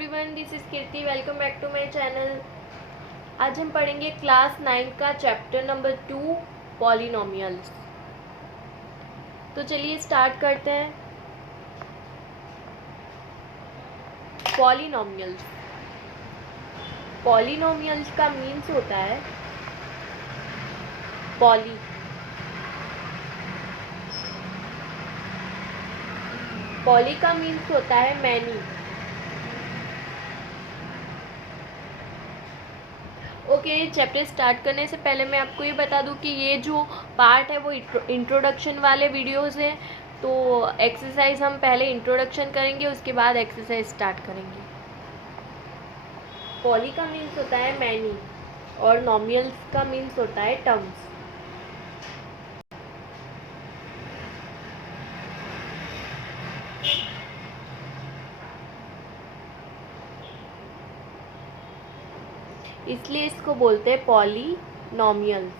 Everyone, this is Kirti. Welcome back to my channel. आज हम पढ़ेंगे क्लास 9 का चैप्टर नंबर 2 पॉलिनोमियल्स। तो चलिए स्टार्ट करते हैं। पॉलिनोमियल्स पॉलिनोमियल्स का मीन्स होता है पॉली पॉली का मीन्स होता है मैनी। ओके, चैप्टर स्टार्ट करने से पहले मैं आपको ये बता दूं कि ये जो पार्ट है वो इंट्रोडक्शन वाले वीडियोस हैं। तो एक्सरसाइज हम पहले इंट्रोडक्शन करेंगे, उसके बाद एक्सरसाइज स्टार्ट करेंगे। पॉली का मीन्स होता है मैनी और नॉमियल्स का मीन्स होता है टर्म्स। इसलिए इसको बोलते हैं पॉलिनोमियल्स।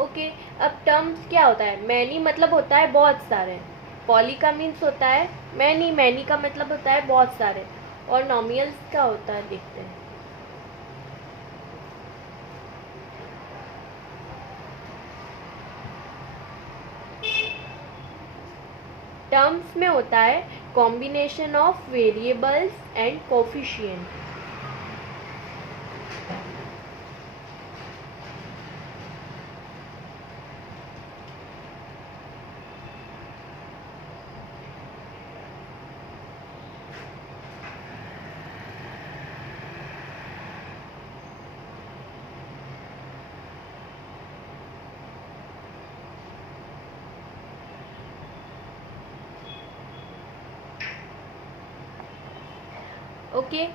ओके, अब टर्म्स क्या होता है? मैनी मतलब होता है बहुत सारे। पॉली का मीन्स होता है मैनी, मैनी का मतलब होता है बहुत सारे। और नॉमियल्स क्या होता है देखते हैं। टर्म्स में होता है combination of variables and coefficient. Okay,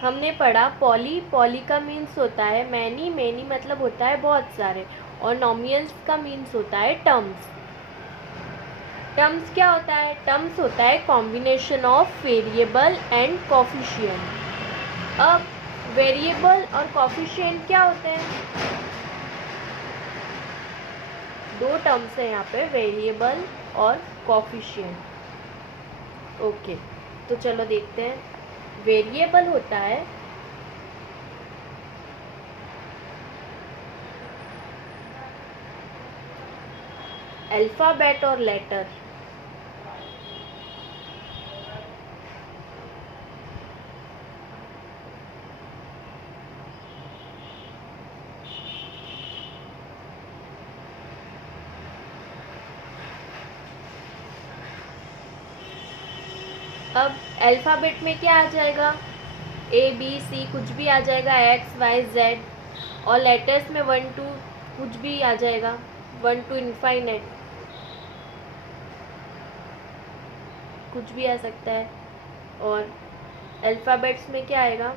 हमने पढ़ा पॉली। पॉली का मीन्स होता है मैनी, मैनी मतलब होता है बहुत सारे। और नॉमियल्स का मीन्स होता है टर्म्स। टर्म्स क्या होता है? टर्म्स होता है combination of variable and coefficient. अब वेरिएबल और कोफिशिएंट क्या होते हैं? दो टर्म्स है यहाँ पे, वेरिएबल और कोफिशिएंट। ओके, तो चलो देखते हैं। वेरिएबल होता है अल्फाबेट और लेटर। अब अल्फ़ाबेट में क्या आ जाएगा? ए बी सी कुछ भी आ जाएगा, एक्स वाई जेड। और लेटर्स में 1 2 कुछ भी आ जाएगा, 1 to इनफाइनाइट कुछ भी आ सकता है। और अल्फ़ाबेट्स में क्या आएगा?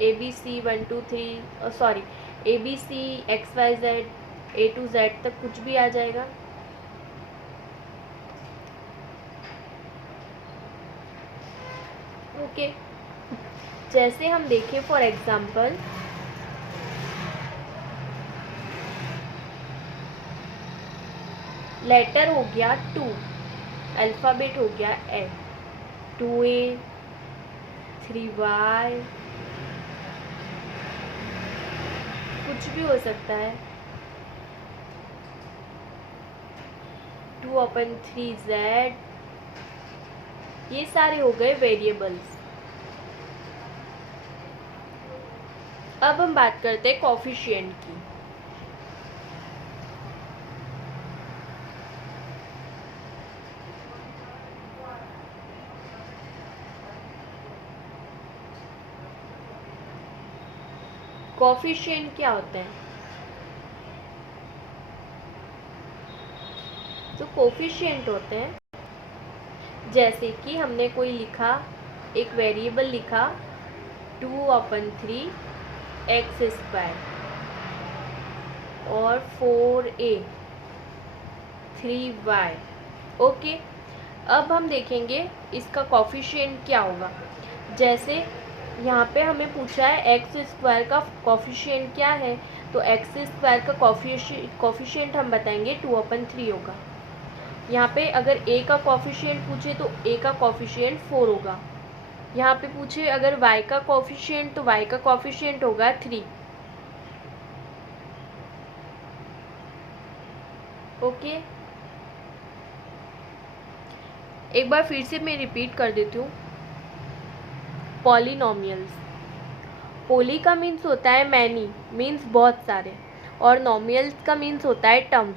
A B C 1 2 3, sorry, A B C X Y Z A to Z तक कुछ भी आ जाएगा। ओके, जैसे हम देखें फॉर एग्जाम्पल, लेटर हो गया 2, अल्फ़ाबेट हो गया A, 2A 3Y कुछ भी हो सकता है, 2/3Z। ये सारे हो गए वेरिएबल्स। अब हम बात करते हैं कोफिशिएंट की। कोफिशिएंट क्या होते हैं? तो कोफिशिएंट होते हैं, जैसे कि हमने कोई लिखा, एक वेरिएबल लिखा 2/3 एक्स स्क्वायर और 4A 3Y। ओके, अब हम देखेंगे इसका कोफिशिएंट क्या होगा। जैसे यहाँ पे हमें पूछा है एक्स स्क्वायर का कोफिशिएंट क्या है, तो एक्स स्क्वायर का कोफिशिएंट हम बताएंगे 2/3 होगा। यहाँ पे अगर ए का कोफिशिएंट पूछे तो ए का कोफिशिएंट 4 होगा। यहाँ पे पूछे अगर y का कोफिशिएंट, तो y का कोफिशिएंट होगा 3। ओके, एक बार फिर से मैं रिपीट कर देती हूँ। पॉलिनोमियल्स, पोली का मीन्स होता है मैनी, मीन्स बहुत सारे, और नोमियल्स का मीन्स होता है टर्म्स।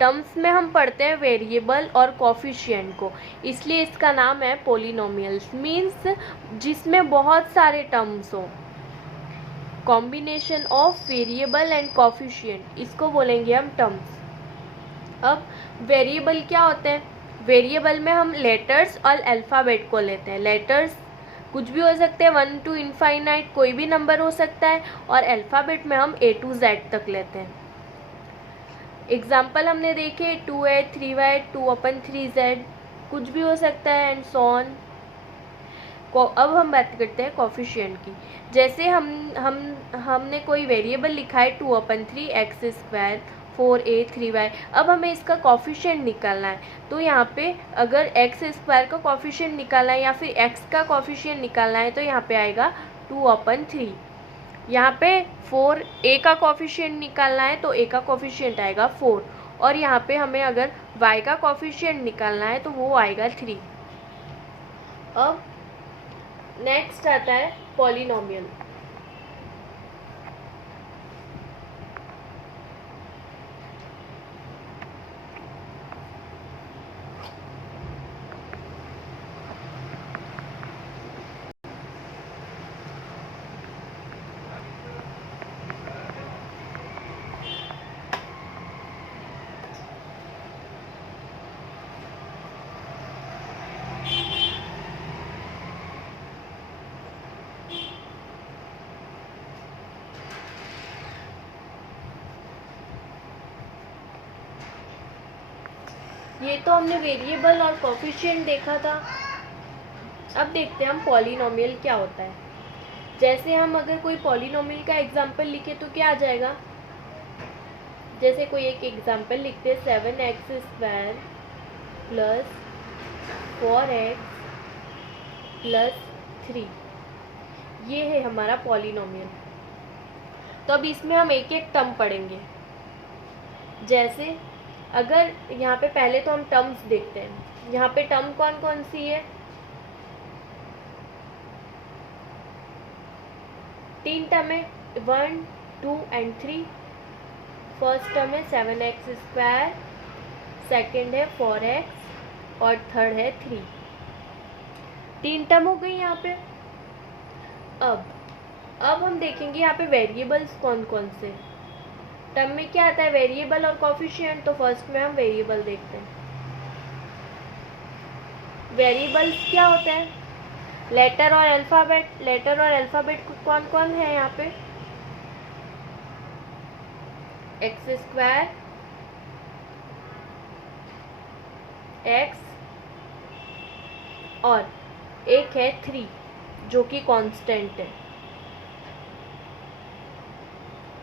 टर्म्स में हम पढ़ते हैं वेरिएबल और कोफिशिएंट को, इसलिए इसका नाम है पोलिनोमियल्स। मीन्स जिसमें बहुत सारे टर्म्स हो, combination of variable and coefficient, इसको बोलेंगे हम टर्म्स। अब वेरिएबल क्या होते हैं? वेरिएबल में हम लेटर्स और अल्फ़ाबेट को लेते हैं। लेटर्स कुछ भी हो सकते हैं, 1 to इनफाइनाइट, कोई भी नंबर हो सकता है, और अल्फ़ाबेट में हम A to Z तक लेते हैं। एग्जाम्पल हमने देखे 2a 3y 2/3z, कुछ भी हो सकता है, एंड सो ऑन। अब हम बात करते हैं कोफिशिएंट की। जैसे हमने कोई वेरिएबल लिखा है 2/3x², 4a 3y। अब हमें इसका कोफिशिएंट निकालना है, तो यहाँ पे अगर x² का कोफिशिएंट निकालना है या फिर x का कोफिशिएंट निकालना है, तो यहाँ पे आएगा 2/3। यहाँ पे 4a का कोफिशिएंट निकालना है, तो a का कोफिशिएंट आएगा 4, और यहाँ पे हमें अगर y का कोफिशिएंट निकालना है तो वो आएगा 3। अब नेक्स्ट आता है पॉलिनोमियल। ये तो हमने वेरिएबल और कोफिशिएंट देखा था। अब देखते हैं हम पॉलिनोमियल क्या होता है। जैसे हम अगर कोई पॉलिनोमियल का एग्जांपल लिखे तो क्या आ जाएगा? जैसे कोई एक एग्जांपल लिखते हैं 7x² प्लस 4x प्लस 3, ये है हमारा पॉलिनोमियल। तो अब इसमें हम एक एक टर्म पढ़ेंगे। जैसे अगर यहाँ पे पहले तो हम टर्म्स देखते हैं। यहाँ पे टर्म कौन कौन सी है? 3 टर्म है, 1 2 एंड 3। फर्स्ट टर्म है 7x², सेकेंड है 4x, और थर्ड है 3। 3 टर्म हो गई यहाँ पे। अब हम देखेंगे यहाँ पे वेरिएबल्स कौन कौन से। टर्म में क्या आता है? वेरिएबल और कोफिशिएंट। तो फर्स्ट में हम वेरिएबल देखते हैं। वेरिएबल्स क्या होता है? लेटर और अल्फ़ाबेट। लेटर और अल्फ़ाबेट कौन कौन है यहाँ पे? x², x, और एक है 3 जो कि कांस्टेंट है।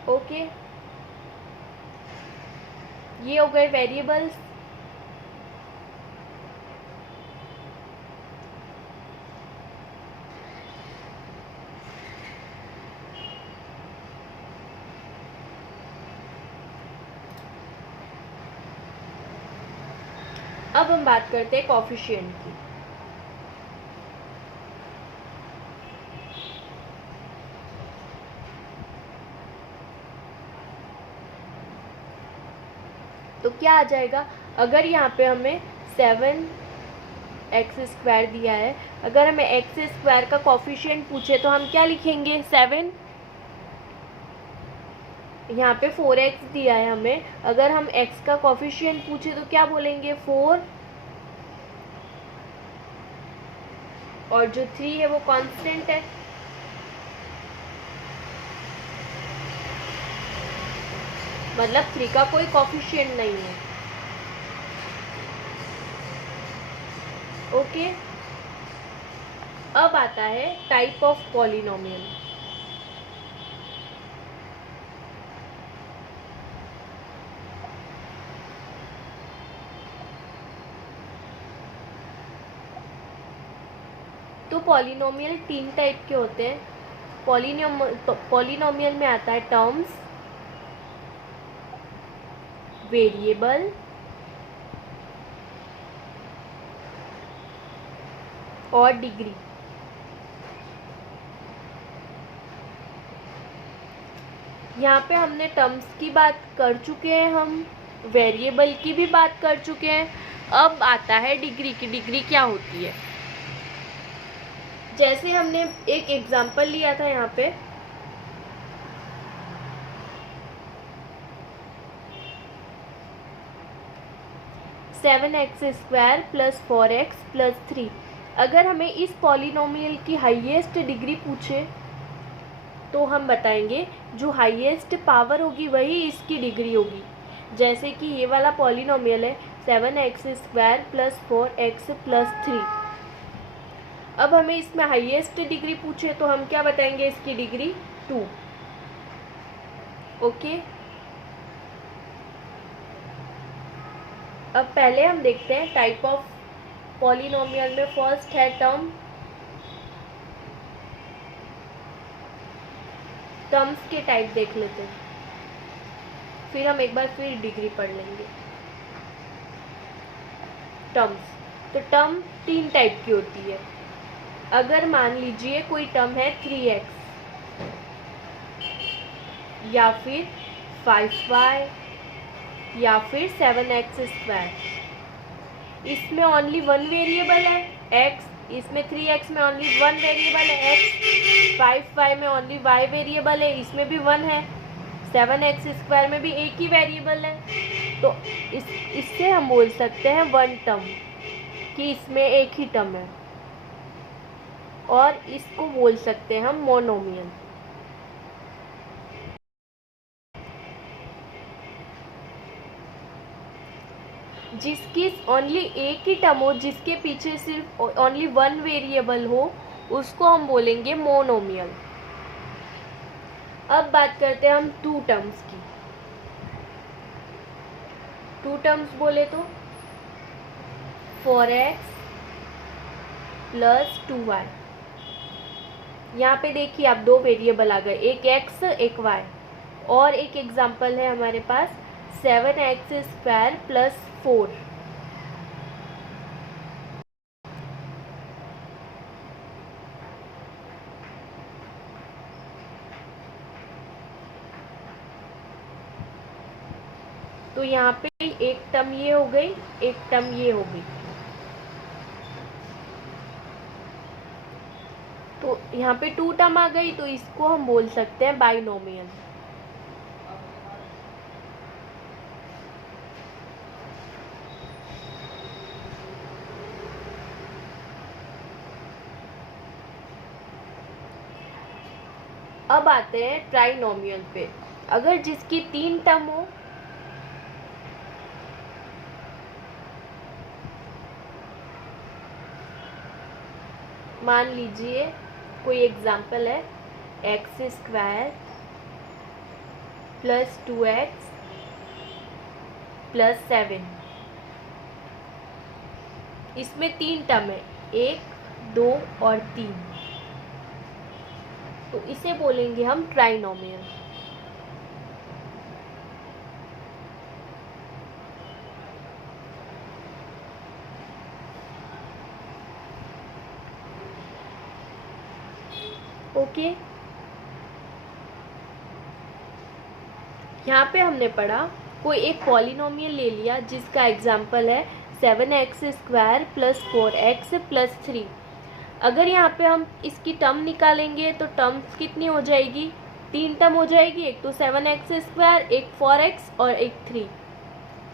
ओके, ये हो गए वेरिएबल्स। अब हम बात करते हैं कोफिशिएंट की। तो क्या आ जाएगा? अगर यहाँ पे हमें 7x² दिया है, अगर हमें x² का कोफिशिएंट पूछे तो हम क्या लिखेंगे? 7। यहाँ पे 4x दिया है हमें, अगर हम x का कोफिशिएंट पूछे तो क्या बोलेंगे? 4, और जो 3 है वो कांस्टेंट है। मतलब 3 का कोई कोफिशिएंट नहीं है। ओके, अब आता है टाइप ऑफ पॉलिनोमियल। तो पॉलिनोमियल 3 टाइप के होते हैं। पॉलिनोमियल में आता है टर्म्स, वेरिएबल और डिग्री। यहाँ पे हमने टर्म्स की बात कर चुके हैं, हम वेरिएबल की भी बात कर चुके हैं। अब आता है डिग्री की। डिग्री क्या होती है? जैसे हमने एक एग्जांपल लिया था यहाँ पे, seven x square plus 4x plus 3। अगर हमें इस पॉलिनोमियल की हाईएस्ट डिग्री पूछे तो हम बताएंगे जो हाईएस्ट पावर होगी वही इसकी डिग्री होगी। जैसे कि ये वाला पॉलिनोमियल है 7x square plus 4x plus 3। अब हमें इसमें हाईएस्ट डिग्री पूछे तो हम क्या बताएंगे? इसकी डिग्री 2। ओके, अब पहले हम देखते हैं टाइप ऑफ पॉलिनोमियल में। फर्स्ट है टर्म। टर्म्स के टाइप देख लेते हैं, फिर हम एक बार फिर डिग्री पढ़ लेंगे। टर्म्स, तो टर्म 3 टाइप की होती है। अगर मान लीजिए कोई टर्म है 3x या फिर 5y या फिर 7x स्क्वायर, इसमें ओनली 1 वेरिएबल है x, इसमें 3x में ओनली 1 वेरिएबल है x, 5y में ओनली y वेरिएबल है, इसमें भी 1 है, 7x स्क्वायर में भी एक ही वेरिएबल है। तो इससे हम बोल सकते हैं वन टर्म, कि इसमें एक ही टर्म है, और इसको बोल सकते हैं हम मोनोमियल। जिसकी ओनली एक ही टर्म हो, जिसके पीछे सिर्फ ओनली 1 वेरिएबल हो, उसको हम बोलेंगे मोनोमियल। अब बात करते हैं हम 2 टर्म्स की। 2 टर्म्स बोले तो 4x प्लस 2y। यहाँ पे देखिए आप 2 वेरिएबल आ गए, एक x एक y। और एक एग्जांपल है हमारे पास 7x स्क्वायर प्लस 4। तो यहाँ पे एक टर्म ये हो गई, एक टर्म ये हो गई। तो यहाँ पे 2 टर्म आ गई, तो इसको हम बोल सकते हैं बाइनोमियल। अब आते हैं ट्राइनोमियल पे। अगर जिसकी 3 टर्म हो, मान लीजिए कोई एग्जांपल है x square plus 2x plus 7। इसमें 3 टर्म है, 1, 2 और 3। तो इसे बोलेंगे हम ट्राइनोमियल। ओके, यहाँ पे हमने पढ़ा कोई एक पॉलिनोमियल ले लिया जिसका एग्जाम्पल है 7x square plus 4x plus 3। अगर यहाँ पे हम इसकी टर्म निकालेंगे तो टर्म्स कितनी हो जाएगी? 3 टर्म हो जाएगी, एक तो 7x स्क्वायर, एक 4x और एक 3।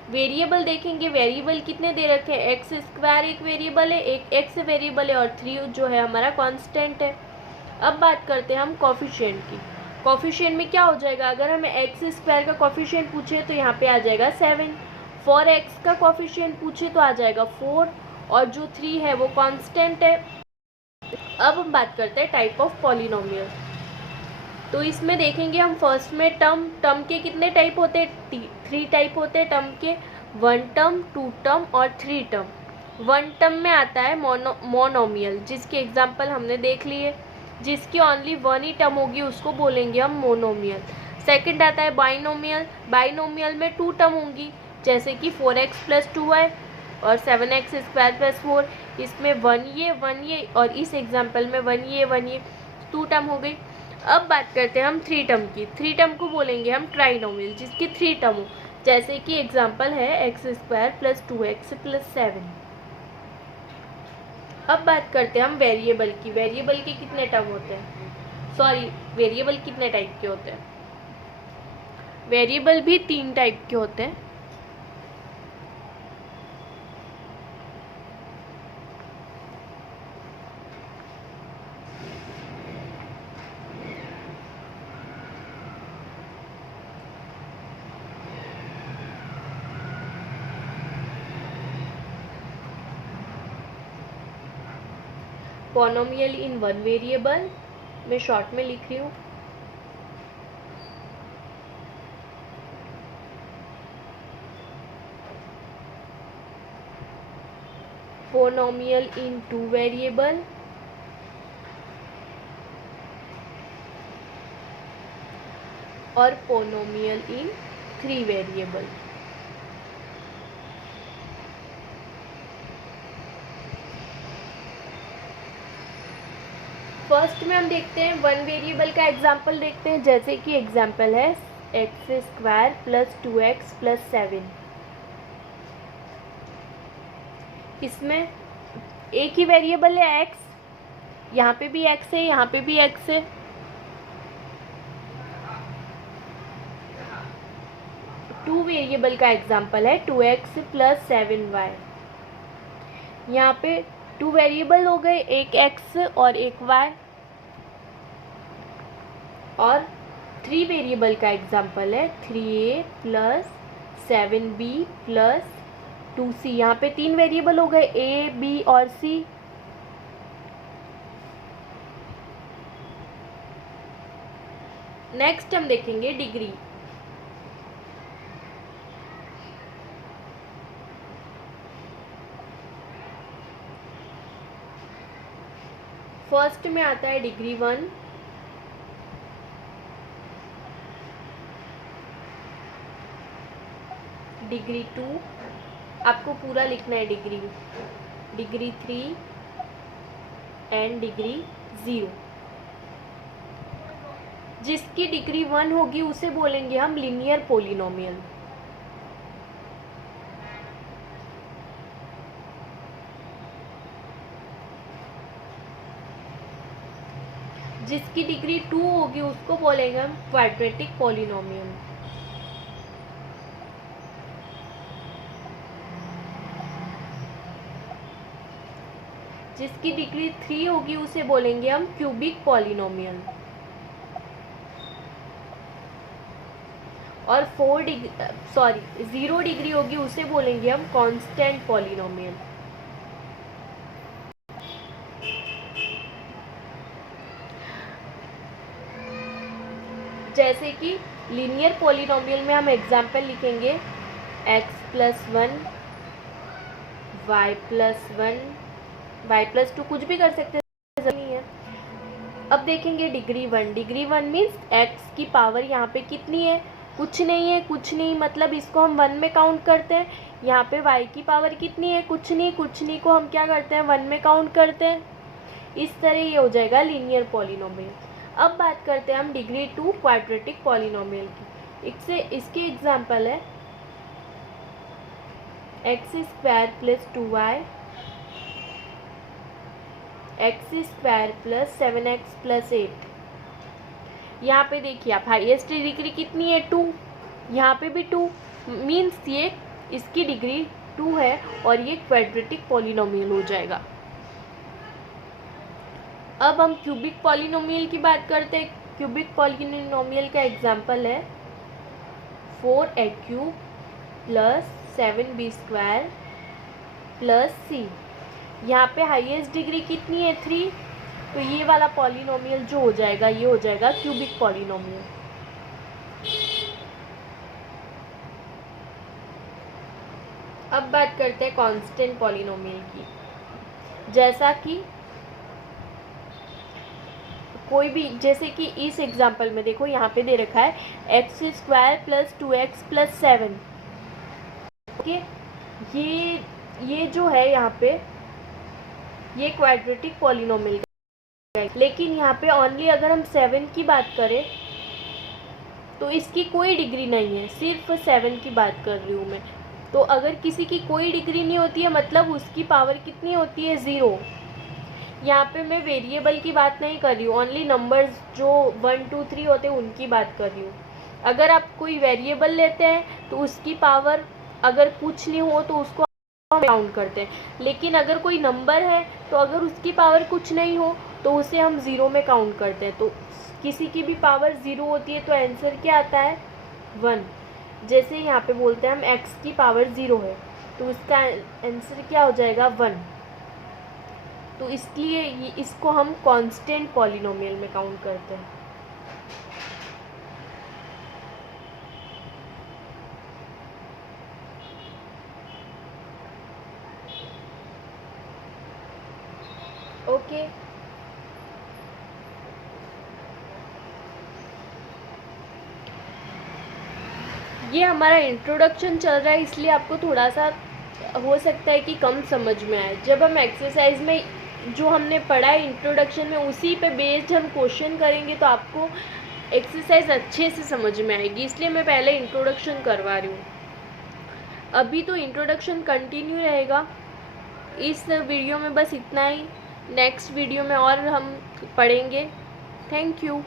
वेरिएबल देखेंगे, वेरिएबल कितने दे रखे हैं? एक्स स्क्वायर एक वेरिएबल है, एक एक्स वेरिएबल है और 3 जो है हमारा कांस्टेंट है। अब बात करते हैं हम कोफिशिएंट की। कोफिशिएंट में क्या हो जाएगा? अगर हमें एक्स स्क्वायर का कोफिशिएंट पूछे तो यहाँ पे आ जाएगा 7, 4x का कोफिशिएंट पूछे तो आ जाएगा 4, और जो 3 है वो कांस्टेंट है। अब हम बात करते हैं टाइप ऑफ पॉलिनोमियल। तो इसमें देखेंगे हम फर्स्ट में टर्म के कितने टाइप होते हैं? 3 टाइप होते हैं टर्म के, 1 टर्म, 2 टर्म और 3 टर्म। वन टर्म में आता है मोनोमियल, जिसके एग्जाम्पल हमने देख लिए। जिसकी ओनली वन ही टर्म होगी उसको बोलेंगे हम मोनोमियल। सेकंड आता है बाइनोमियल। बाइनोमियल में टू टर्म होंगी, जैसे कि 4x प्लस 2y और 7x स्क्वायर प्लस 4। इसमें वन ये और इस एग्जाम्पल में वन ये टू टर्म हो गई। अब बात करते हैं हम थ्री टर्म की। थ्री टर्म को बोलेंगे हम ट्राइनोमियल, जिसकी थ्री टर्म हो, जैसे कि एग्जाम्पल है x square plus 2x plus 7। अब बात करते हैं हम वेरिएबल की। वेरिएबल के कितने टर्म होते हैं, सॉरी वेरिएबल कितने टाइप के होते हैं? वेरिएबल भी 3 टाइप के होते हैं। पॉनोमियल इन वन वेरिएबल, मैं शॉर्ट में लिख रही हूँ। पोनोमियल इन टू वेरिएबल, और polynomial in three variable. First में हम देखते हैं वन वेरिएबल का एग्जाम्पल देखते हैं, जैसे कि एग्जाम्पल है x square plus 2x plus 7। इसमें एक ही वेरिएबल है x, यहाँ पे भी x है, यहाँ पे भी x है। टू वेरिएबल का एग्जाम्पल है 2x प्लस 7y। यहाँ पे टू वेरिएबल हो गए, एक x और एक y। और थ्री वेरिएबल का एग्जाम्पल है 3a plus 7b plus 2c। यहाँ पे 3 वेरिएबल हो गए, a, b और c। नेक्स्ट हम देखेंगे डिग्री। फर्स्ट में आता है डिग्री 1, डिग्री 2, आपको पूरा लिखना है डिग्री 3 एंड डिग्री 0। जिसकी डिग्री 1 होगी उसे बोलेंगे हम लीनियर पॉलिनोमियल। जिसकी डिग्री 2 होगी उसको बोलेंगे हम क्वाड्रेटिक पॉलिनोमियल। जिसकी डिग्री 3 होगी उसे बोलेंगे हम क्यूबिक पॉलिनोमियल। और 0 डिग्री होगी उसे बोलेंगे हम कांस्टेंट पॉलिनोमियल। जैसे कि लीनियर पॉलिनोमियल में हम एग्जाम्पल लिखेंगे x plus 1, y plus 1, y plus 2, कुछ भी कर सकते नहीं है। अब देखेंगे डिग्री 1। डिग्री 1 मीन्स x की पावर यहाँ पे कितनी है, कुछ नहीं है, कुछ नहीं मतलब इसको हम 1 में काउंट करते हैं। यहाँ पे y की पावर कितनी है, कुछ नहीं को हम क्या करते हैं 1 में काउंट करते हैं। इस तरह ये हो जाएगा लीनियर पॉलिनोमियल। अब बात करते हैं हम डिग्री 2 क्वाड्रेटिक पॉलिनोमियल की। इसके एग्जाम्पल है x square plus 2y, x square plus 7x plus 8। यहाँ पे देखिए आप, हाईएस्ट डिग्री कितनी है 2, यहाँ पे भी 2 मीन्स ये इसकी डिग्री 2 है और ये क्वाड्रेटिक पॉलिनोमियल हो जाएगा। अब हम क्यूबिक पॉलिनोमियल की बात करते हैं। क्यूबिक पॉलिनोमियल का एग्जाम्पल है 4a³ plus 7b square plus c। यहाँ पे हाईएस्ट डिग्री कितनी है 3, तो ये वाला पॉलिनोमियल जो हो जाएगा ये हो जाएगा क्यूबिक पॉलिनोमियल। अब बात करते हैं कांस्टेंट पॉलिनोमियल की। जैसा कि कोई भी, जैसे कि इस एग्जांपल में देखो यहाँ पे दे रखा है x² + 2x + 7। ओके, ये जो है यहाँ पे ये क्वाड्रेटिक पॉलिनोमियल है, लेकिन यहाँ पे ओनली अगर हम 7 की बात करें तो इसकी कोई डिग्री नहीं है, सिर्फ 7 की बात कर रही हूँ मैं। तो अगर किसी की कोई डिग्री नहीं होती है मतलब उसकी पावर कितनी होती है, 0। यहाँ पे मैं वेरिएबल की बात नहीं कर रही हूँ, ओनली नंबर्स जो 1 2 3 होते हैं उनकी बात कर रही हूँ। अगर आप कोई वेरिएबल लेते हैं तो उसकी पावर अगर कुछ नहीं हो तो उसको काउंट करते हैं, लेकिन अगर कोई नंबर है तो अगर उसकी पावर कुछ नहीं हो तो उसे हम 0 में काउंट करते हैं। तो किसी की भी पावर 0 होती है तो आंसर क्या आता है, 1। जैसे यहाँ पे बोलते हैं हम x की पावर 0 है तो उसका आंसर क्या हो जाएगा, 1। तो इसलिए इसको हम कांस्टेंट पॉलिनोमियल में काउंट करते हैं। ओके, ये हमारा इंट्रोडक्शन चल रहा है इसलिए आपको थोड़ा सा हो सकता है कि कम समझ में आए। जब हम एक्सरसाइज में जो हमने पढ़ा है इंट्रोडक्शन में उसी पे बेस्ड हम क्वेश्चन करेंगे तो आपको एक्सरसाइज अच्छे से समझ में आएगी, इसलिए मैं पहले इंट्रोडक्शन करवा रही हूँ। अभी तो इंट्रोडक्शन कंटिन्यू रहेगा। इस वीडियो में बस इतना ही, नेक्स्ट वीडियो में और हम पढ़ेंगे। Thank you.